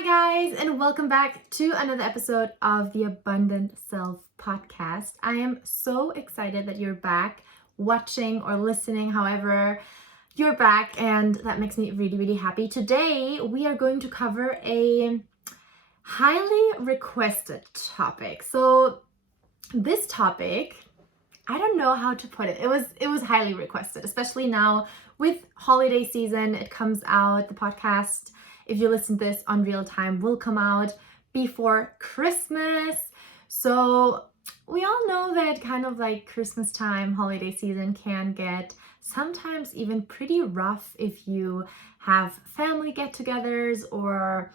Hi guys, and welcome back to another episode of the Abundant Self podcast. I am so excited that you're back watching or listening, however you're back, and that makes me really happy. Today we are going to cover a highly requested topic. So this topic, I don't know how to put it. It was highly requested, especially now with holiday season. It comes out, the podcast, if you listen to this on real time, will come out before Christmas. So we all know that kind of like Christmas time, holiday season can get sometimes even pretty rough if you have family get-togethers, or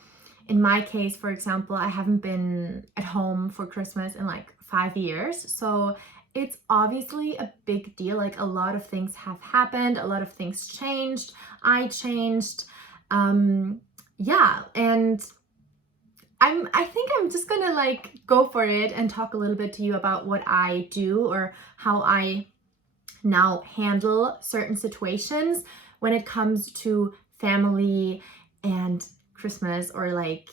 in my case, for example, I haven't been at home for Christmas in like 5 years. So it's obviously a big deal. Like, a lot of things have happened, a lot of things changed. I changed. And I think I'm just gonna like go for it and talk a little bit to you about what I do, or how I now handle certain situations when it comes to family and Christmas, or like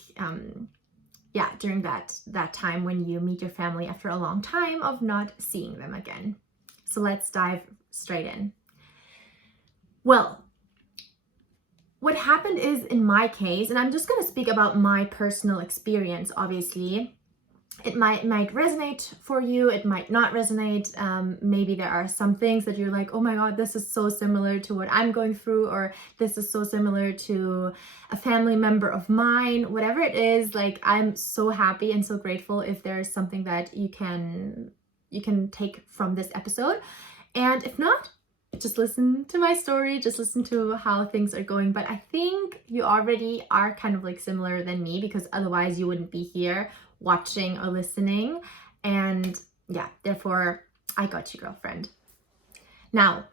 during that time when you meet your family after a long time of not seeing them again. So let's dive straight in. Well, what happened is, in my case, and I'm just going to speak about my personal experience, obviously. It might resonate for you, it might not resonate. Maybe there are some things that you're like, oh my God, this is so similar to what I'm going through, or this is so similar to a family member of mine. Whatever it is, like, I'm so happy and so grateful if there's something that you can take from this episode. And if not, just listen to my story, just listen to how things are going. But I think you already are kind of like similar than me, because otherwise you wouldn't be here watching or listening. And yeah, therefore I got you, girlfriend. Now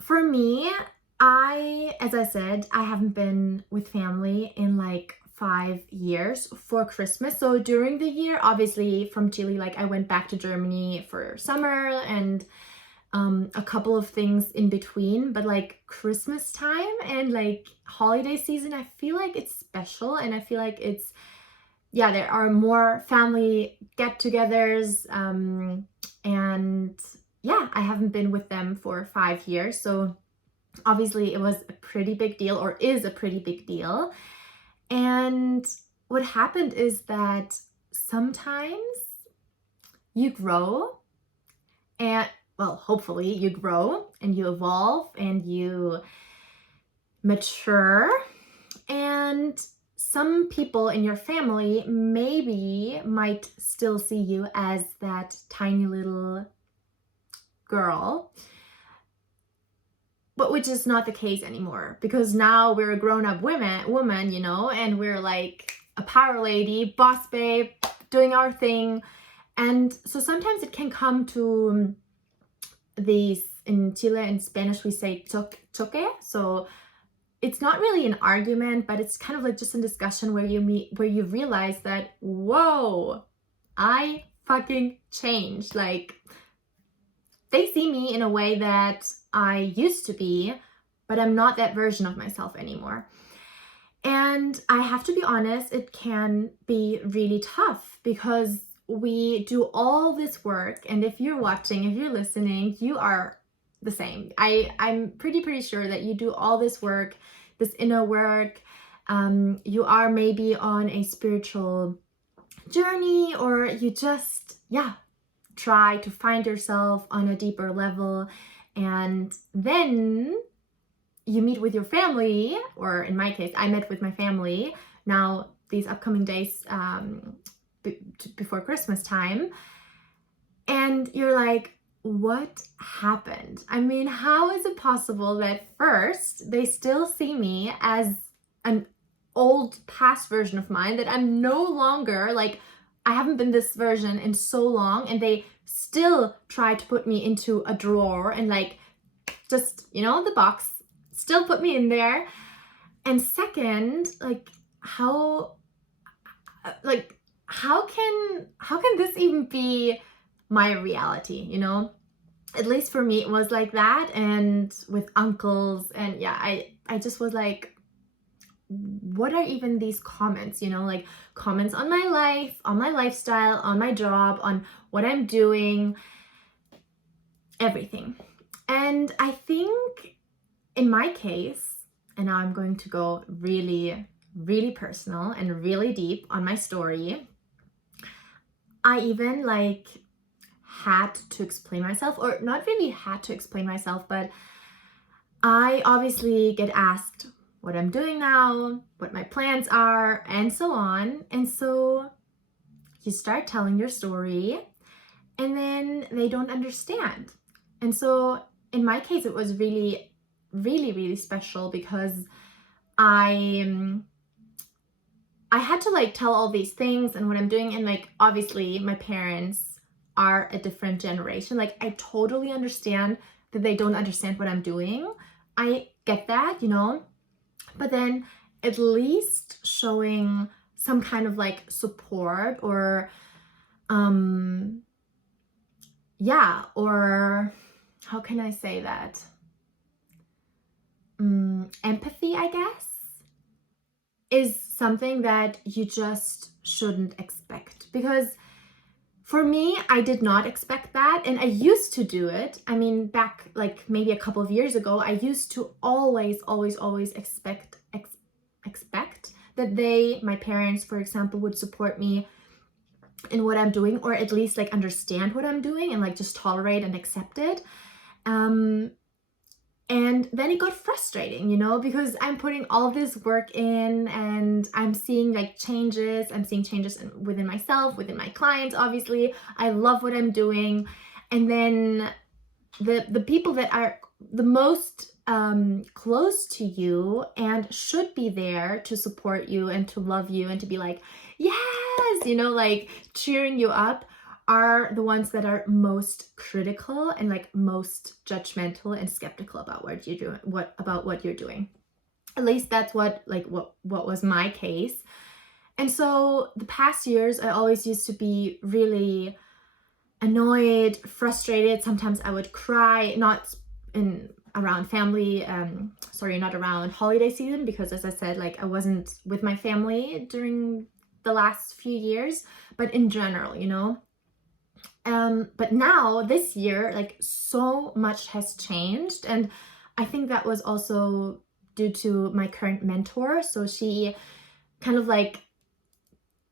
for me, as I said, I haven't been with family in like 5 years for Christmas. So during the year, obviously from Chile, like I went back to Germany for summer and a couple of things in between, but like Christmas time and like holiday season, I feel like it's special, and I feel like it's, there are more family get-togethers, and I haven't been with them for 5 years. So obviously it was a pretty big deal, or is a pretty big deal. And what happened is that sometimes you grow, and well, hopefully you grow and you evolve and you mature, and some people in your family maybe might still see you as that tiny little girl, but which is not the case anymore, because now we're a grown-up woman, you know, and we're like a power lady, boss babe, doing our thing. And so sometimes it can come to these, in Chile, in Spanish we say choque. So it's not really an argument, but it's kind of like just a discussion where you realize that, whoa, I fucking changed. Like, they see me in a way that I used to be, but I'm not that version of myself anymore. And I have to be honest, it can be really tough, because we do all this work, and if you're watching, if you're listening, you are the same. I'm pretty sure that you do all this work, this inner work. You are maybe on a spiritual journey, or you just try to find yourself on a deeper level, and then you meet with your family, or in my case, I met with my family now these upcoming days before Christmas time, and you're like, what happened? I mean, how is it possible that first they still see me as an old past version of mine, that I'm no longer like, I haven't been this version in so long, and they still try to put me into a drawer and like just, you know, the box, still put me in there. And second, like, how can this even be my reality, you know? At least for me it was like that, and with uncles, and I just was like, what are even these comments, you know, like comments on my life, on my lifestyle, on my job, on what I'm doing, everything. And I think in my case, and now I'm going to go really, really personal and really deep on my story, I even like had to explain myself, or not really had to explain myself, but I obviously get asked what I'm doing now, what my plans are, and so on. And so you start telling your story and then they don't understand. And so in my case, it was really, really, really special because I had to like tell all these things and what I'm doing. And like, obviously my parents are a different generation. Like, I totally understand that they don't understand what I'm doing. I get that, you know, but then at least showing some kind of like support or, yeah, or how can I say that? Empathy, I guess, is something that you just shouldn't expect. Because for me, I did not expect that. And I used to do it. I mean, back like maybe a couple of years ago, I used to always expect that they, my parents, for example, would support me in what I'm doing, or at least like understand what I'm doing and like just tolerate and accept it. And then it got frustrating, you know, because I'm putting all this work in and I'm seeing like changes. I'm seeing changes within myself, within my clients, obviously. I love what I'm doing. And then the people that are the most close to you and should be there to support you and to love you and to be like, yes, you know, like cheering you up, are the ones that are most critical and like most judgmental and skeptical about what you're doing, what you're doing. At least that's what was my case. And so the past years, I always used to be really annoyed, frustrated. Sometimes I would cry, not around family, not around holiday season, because as I said, like I wasn't with my family during the last few years, but in general, you know. But now this year, like so much has changed. And I think that was also due to my current mentor. So she kind of like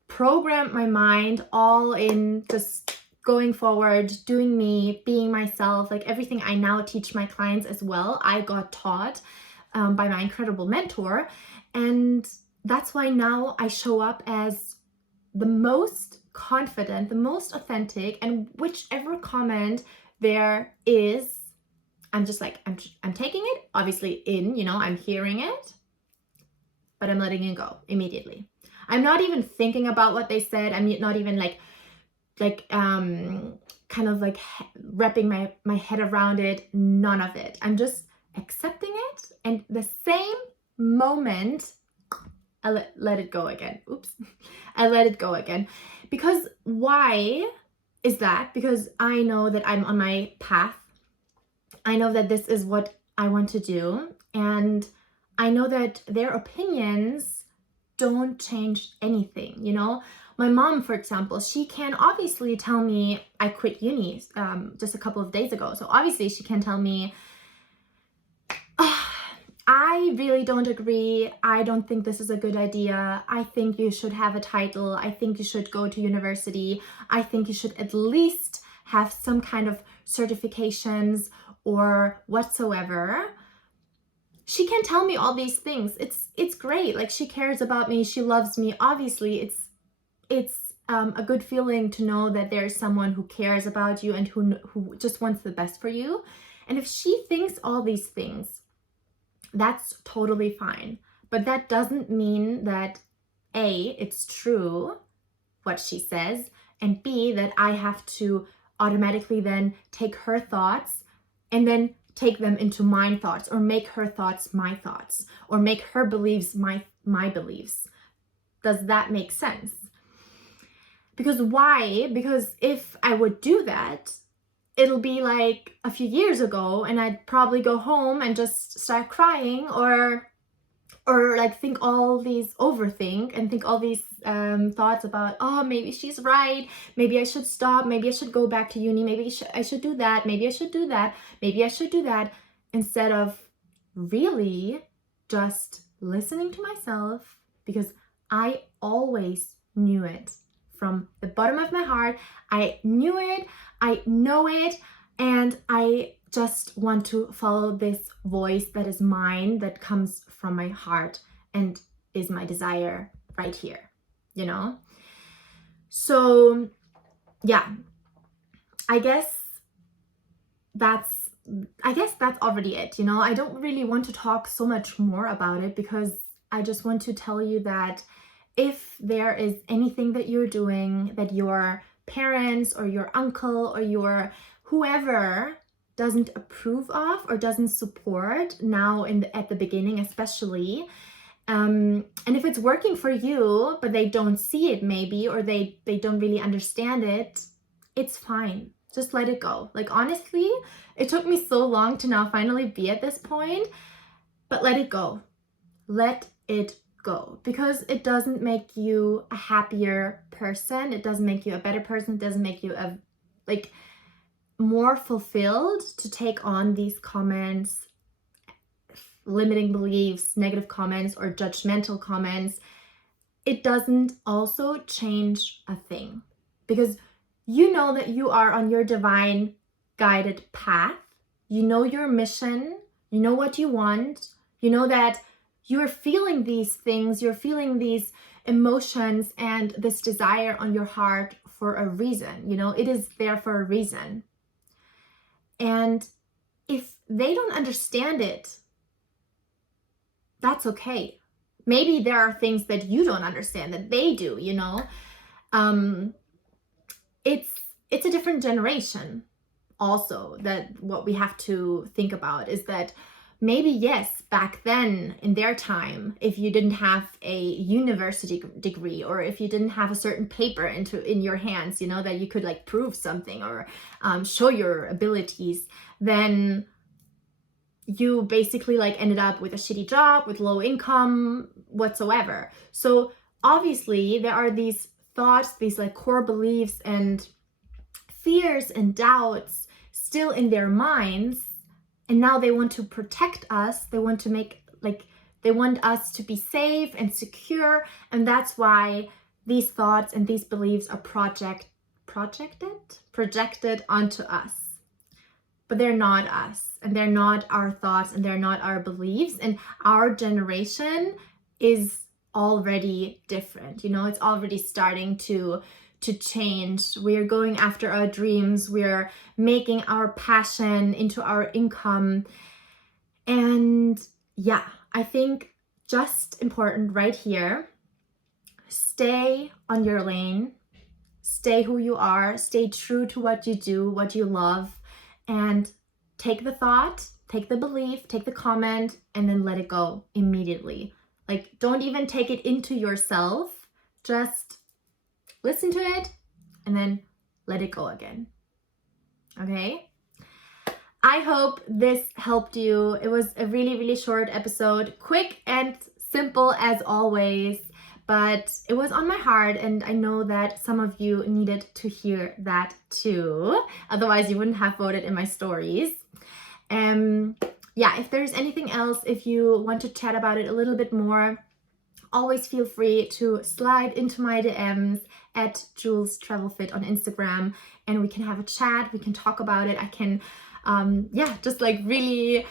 programmed my mind all in just going forward, doing me, being myself, like everything I now teach my clients as well, I got taught by my incredible mentor. And that's why now I show up as the most confident, the most authentic, and whichever comment there is, I'm just like, I'm taking it obviously in, you know, I'm hearing it, but I'm letting it go immediately. I'm not even thinking about what they said. I'm not even like kind of like wrapping my head around it. None of it. I'm just accepting it, and the same moment I let it go again. Oops. I let it go again. Because why is that? Because I know that I'm on my path. I know that this is what I want to do. And I know that their opinions don't change anything, you know? My mom, for example, she can obviously tell me I quit uni just a couple of days ago. So obviously she can tell me, I really don't agree. I don't think this is a good idea. I think you should have a title. I think you should go to university. I think you should at least have some kind of certifications or whatsoever. She can tell me all these things. It's great. Like, she cares about me. She loves me. Obviously, it's a good feeling to know that there's someone who cares about you and who just wants the best for you. And if she thinks all these things, that's totally fine. But that doesn't mean that A, it's true what she says, and B, that I have to automatically then take her thoughts and then take them into my thoughts, or make her thoughts my thoughts, or make her beliefs my beliefs. Does that make sense? Because why? Because if I would do that, it'll be like a few years ago and I'd probably go home and just start crying, or or like overthink and think all these thoughts about, oh, maybe she's right, maybe I should stop, maybe I should go back to uni, maybe I should do that, maybe I should do that, maybe I should do that, instead of really just listening to myself, because I always knew it from the bottom of my heart. I knew it, I know it, and I just want to follow this voice that is mine, that comes from my heart and is my desire right here, you know? So yeah, I guess that's already it, you know? I don't really want to talk so much more about it, because I just want to tell you that if there is anything that you're doing that your parents or your uncle or your whoever doesn't approve of or doesn't support now at the beginning especially, and if it's working for you but they don't see it maybe, or they don't really understand it, it's fine. Just let it go. Like, honestly, it took me so long to now finally be at this point, but let it go. Let it go, because it doesn't make you a happier person. It doesn't make you a better person. It doesn't make you more fulfilled to take on these comments, limiting beliefs, negative comments, or judgmental comments. It doesn't also change a thing, because you know that you are on your divine guided path. You know your mission. You know what you want. You know that you're feeling these things. You're feeling these emotions and this desire on your heart for a reason. You know, it is there for a reason. And if they don't understand it, that's okay. Maybe there are things that you don't understand that they do, you know? It's a different generation also. That what we have to think about is that maybe, yes, back then in their time, if you didn't have a university degree, or if you didn't have a certain paper in your hands, you know, that you could like prove something or show your abilities, then you basically like ended up with a shitty job, with low income whatsoever. So obviously there are these thoughts, these like core beliefs and fears and doubts still in their minds. And now they want to protect us. They want to they want us to be safe and secure. And that's why these thoughts and these beliefs are projected onto us. But they're not us, and they're not our thoughts, and they're not our beliefs. And our generation is already different. You know, it's already starting to change. We're going after our dreams. We're making our passion into our income. And yeah, I think just important right here, stay on your lane, stay who you are, stay true to what you do, what you love, and take the thought, take the belief, take the comment, and then let it go immediately. Like, don't even take it into yourself. Just listen to it and then let it go again. Okay? I hope this helped you. It was a really, really short episode, quick and simple as always, but it was on my heart, and I know that some of you needed to hear that too. Otherwise, you wouldn't have voted in my stories. Yeah, if there's anything else, if you want to chat about it a little bit more, always feel free to slide into my DMs at Jules Travel Fit on Instagram, and we can have a chat. We can talk about it. I can, just like really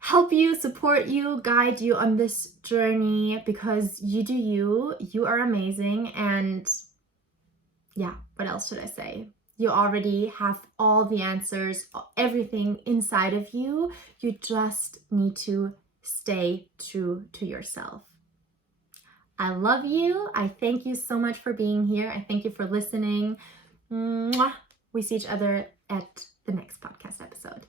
help you, support you, guide you on this journey, because you do you. You are amazing. And yeah, what else should I say? You already have all the answers, everything inside of you. You just need to stay true to yourself. I love you. I thank you so much for being here. I thank you for listening. Mwah. We see each other at the next podcast episode.